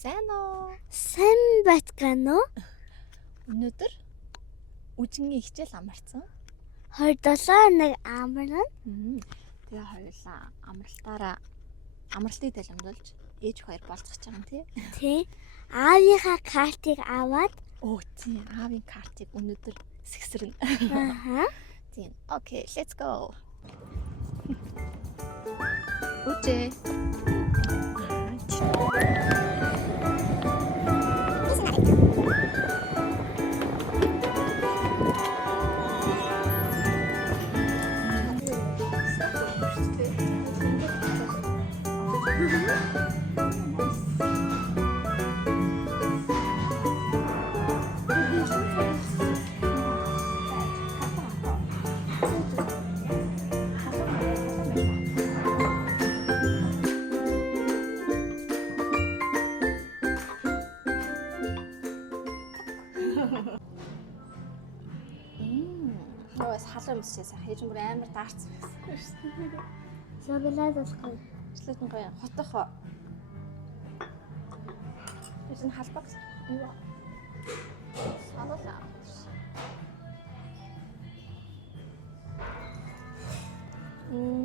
Сайн уу? Сайн байна уу? Өнөөдөр үжигийн хичээл амарсан. 27 амарна. Тэгээ хоёулаа амралтыг далимдуулж ээж хоёр болцох гэж байгаа юм тий. Тий. Аавынхаа картыг аваад Тийм, аавын картыг өнөөдөр сэгсэрнэ. ааха. Тийм. Окей, let's go. Үжи. Яас халуун юмсээс хийж мөр амар даарцсан байсан. Шоколад олгоё. Шлэтэн гоё хотох. Энэ халбаг юу? Салуулаа.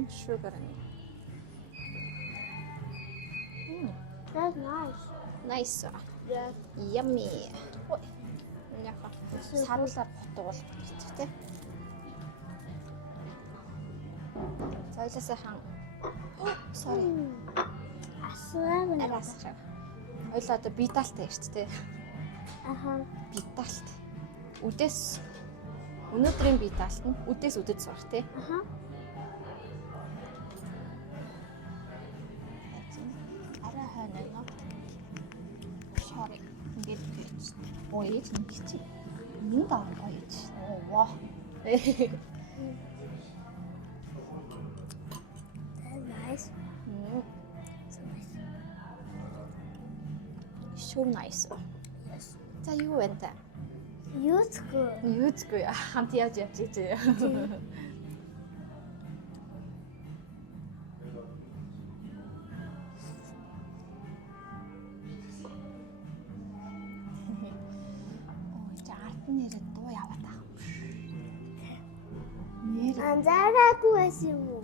Sugar. That's nice. Nice. Yeah. Yummy. Яха. Салуулаар хотгоол тий. Соёлоо сайхан. Sorry. Асуу. Арасраа. Ойлоо одоо биталтай шүү дээ. Аха. Биталт. Үдээс өнөөдрийн биталт нь үдээс үдэд сурах тий. Аха. Араа ханаа. Sorry. Ингээд гэж. Ой, энэ чи. Энд аа гоёч. Оо ваа. That's nice. So nice. So nice. Yes. За юу вэ та? Юуцгүй. Юуцгүй хамт явж гэж. Нэрээ дуу яваад байгаа юм шүү. Нэр Анзаараагүй байсан юм уу?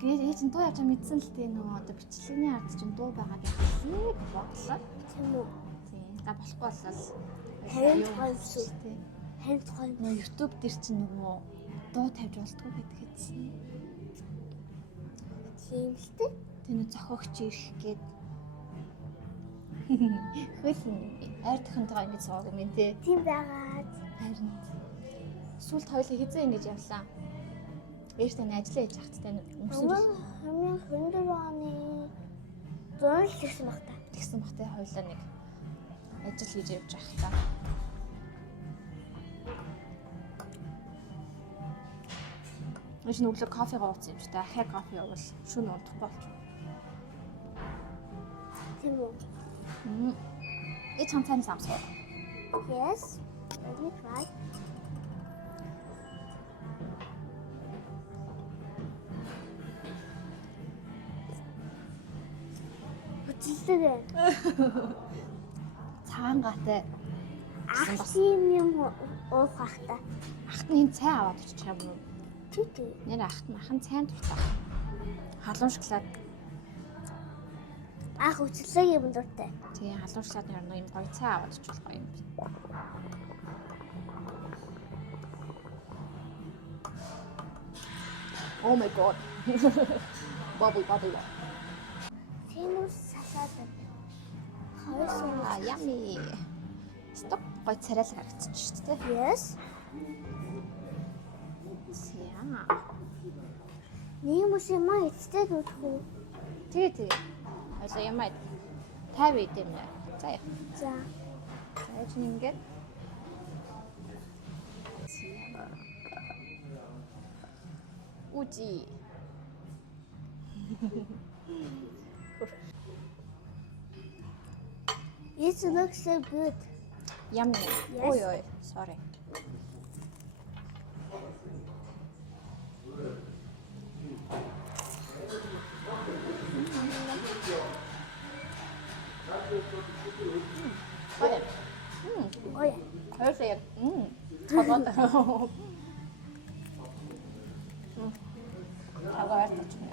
гээ ээж нь дуу явж байгаа мэдсэн л дээ нөгөө одоо бичлэгний ард чинь дуу байгааг яхах бодлоо. Тийм үү? Тийм. За болохгүй болол Харин тухайсуу. тийм. Харин тухай. Нөгөө YouTube дээр чинь нөгөө дуу тавьж болтгоо гэдэг хэвчээ. Тийм л дээ. Тэр нөгөө зохиогч ирэх гээд хөл айр тохионтойгоо ингэж суугаад юм тий. Тийм байгаад. Харин сүүлд хоёулаа хизээ ингэж явлаа. Ээжтэй нь ажиллаа хийж хахт тань өмсөн Хамгийн хөндөр оны зураг гэсэн багтаа. тэгсэн бахтай хоёулаа нэг ажил хийж явж байгаа та. Эш нүглө кофегаа уусан юм шүү дээ. Ахаа кофе явал шөнө унтахгүй болчих. Тийм үү? Эч хамцааны самсаа. Yes. Let me try. Хөтлөг. Цаангатай. Ахтын юм уух хахта. Ахт нь энэ цай аваад очих юм уу? Тий. Нэр ахт махан цайнд дуртай. Халуун шоколад. Ах хөтлөг юм дуртай. Тэгээ халуун шоколадны орно юм гоё цай аваад очих гоё юм. Oh my god. Bubble. Тэнүүс салаад. Хойсон. Yummy. Стоп. Гоё царайлаг харагдчих шүү дээ. Yes. Яа. Нэг юм уу эцтэй дүүтэх үү? Тэгээ. Ойлоо ямаа 50 идэм нэ. За яа. За. Яаж нэгээд Үжи. It looks so good. Yummy. Yes. Ой, sorry. Гоё. Гоё. Хоёулаа яг таваад. Таваад очно.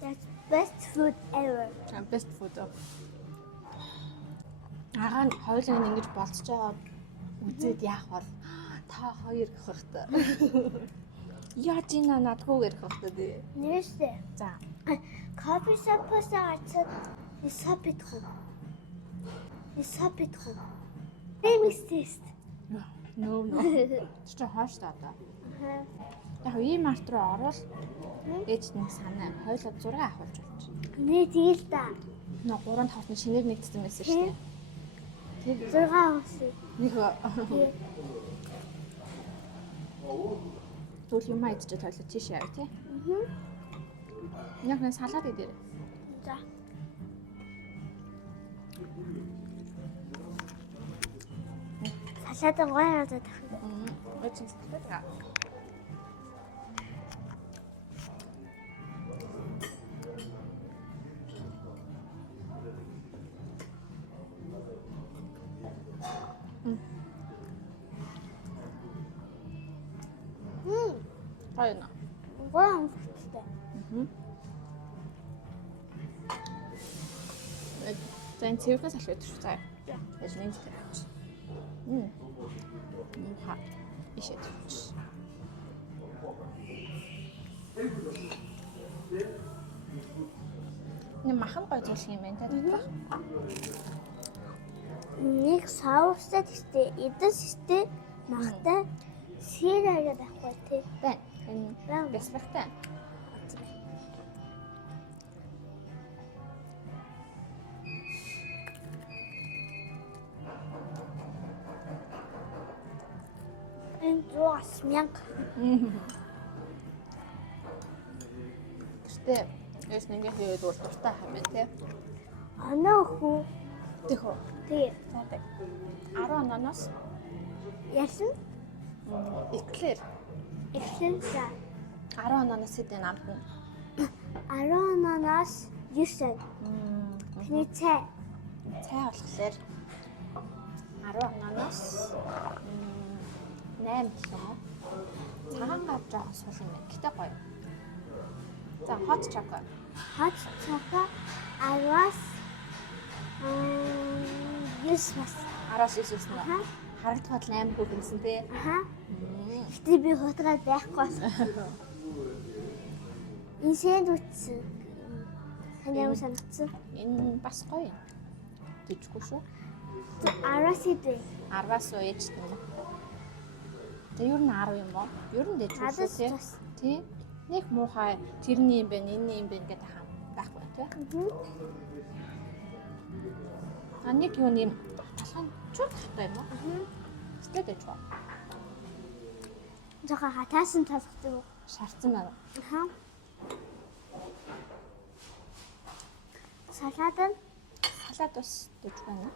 That's best food ever. Best food. Агаан хоёулаа ингэж болцож байгаа үзээд яах бол та хоёр гэх хэрэгтэй. Яаж ийна надгүй гэх хэрэгтэй тий. Нэрсэ. За. Кофе шопоос очоод исапитху. Исапитху. Эмэстэст. No. Чи хоош та одоо. Яг ийм арт руу орвол ээж нэг санаа хоёулаа зураг авахулж болж. Нэ тэгэл да. Нөө 3 5-ны шинээр нэгдсэн байсан шүү дээ. Тэг 6 үсэ. Нэг Түл юм айдж тойлоо тийш яв тий. Яг нэг салаад идээр. За. Салаад гоё яваад тахна. Өчигдөр сэтгэлээ. Гоё нэ. Гоё амттай. Зэн цэвэрхэн салхи өдөр заа. Яаж нэг зэрэг. Ха. Ишэт. Нэг махан гоё зүйл юм байна те доторх. Нэг саустай гэхдээ эдэстэй махтай сэрэг байхгүй тий. Байна. Энэ бэсбэхтэй. Энэ зуус мянга. Гэтэ яс нэг хийгээд бол дуртай хам байна те. Оноо хүү. Тэх үү. Тий. Заадаг. 10 оноос Ясан? эклэр Эхлэн за. 10 оноос хэдэн амт нь 10 оноос 9. Тэний цай. цай болохоор 10 оноос 8 гэх юм уу? Цагаан гав жоохон сул юм байна. Гэтэ гоё. За hot chocolate. Хат цака 10-аас 9 бас. 10-аас 9-өөс нь Аха. харагдахад л 8 хүүг гинсэн те. Аха. Гэтэ би хутгаад байхгүй бас. Энэ сэндвич. Таны ямар санагдсан? Энэ бас гоё. Тэжгүй шүү. 10-аас идэ. 10-аас ээж нь. Тэг ер нь 10 юм уу? Ер нь дэжгүй шүү тий. Тий. Нэг муухай тэрний юм байна, энэний юм байна гэдэг хам байхгүй тий. А нэг юу нэм талхан чууд хата юм уу? Тэтэй дэжгүй. Жохоо хатаасан талхдаг уу? Шарцсан байна. Аха. Салаад бас дэжгүй байна.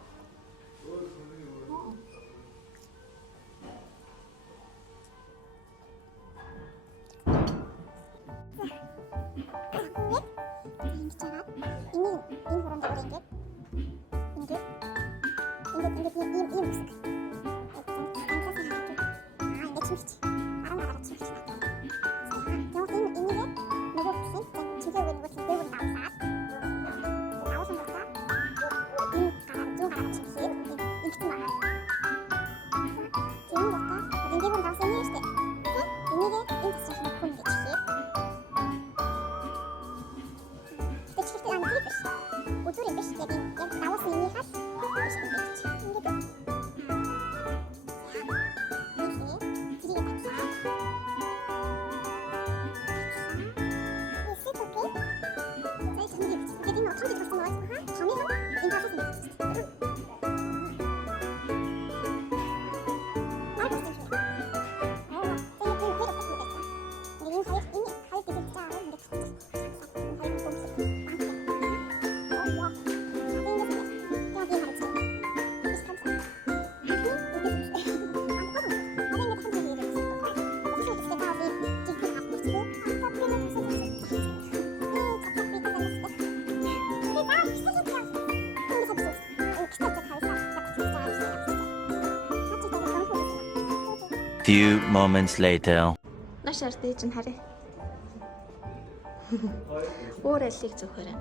few moments later. Нашаар дээж нь харъя. Өөр алийг зөвхөрэн.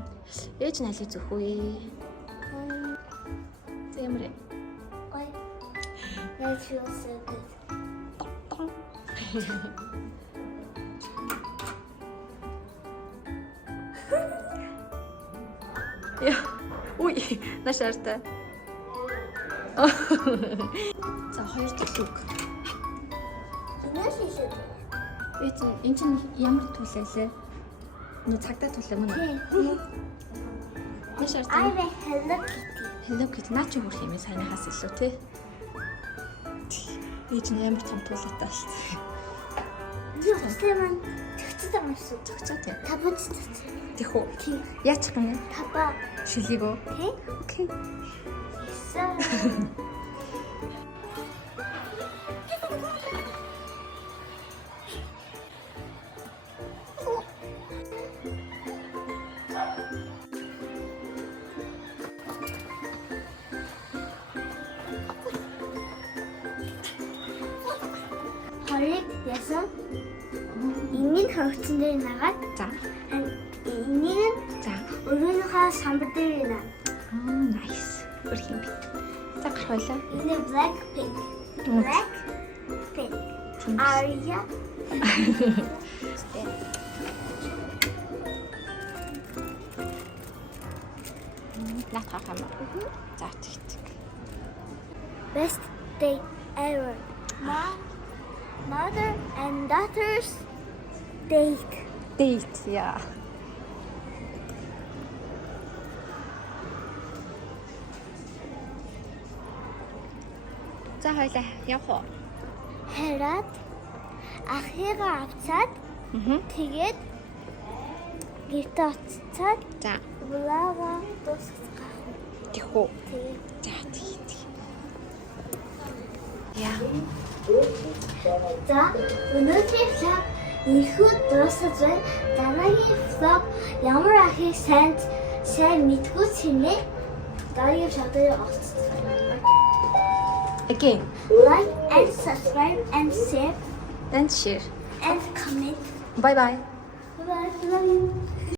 Ээж нь алийг зөвхөө. Зэмрэ. Ой. That feels so good. Яа. Үй, нашаартай. За хоёр төлөв. Инээс хийлээ. Энд чинь ямар төлөөлөө? Нөө цагдаа төлөө мөн үү? Нашаартай. I will Hello Kitty. Hello Kitty наа чи хөрх юм санийхаас илүү тий. Ээж нь амар том туулаатай шүү дээ. Юу хэвээр тэгчээд байгаа юм шүү. Цогцоо тий. Табуч. Тих үү? Тийм. Яачих юм бэ? Таба. Шилээгөө. Тий? Окей. So. Хорийг ясан энгийн хөрөгчөн дээр нагаад За. энийг За. өрөөнийхөө самбар дээр наа. Nice. Хөрх юм би. За гарах байлаа. Энэ black pink. Black pink. Aria. Наад хаа юм. За тэгтэг. Best day ever. Mother and daughter's date. Date яа. За хоёлаа явах уу? Хараад ахыгаа авцаад тэгээд гэртээ очицаад За. влага дуусгах. Тих үү? Тэгээд За тэгтэг. Яа. за өнөөдрийн vlog энэхүү дуусаж байна. Дараагийн vlog ямар ахыг сайн мэдгүй чимээ дараагийн vlog-ыг олцсон. Again. Like and subscribe and share And share. and comment. Bye bye. Bye bye. Love you.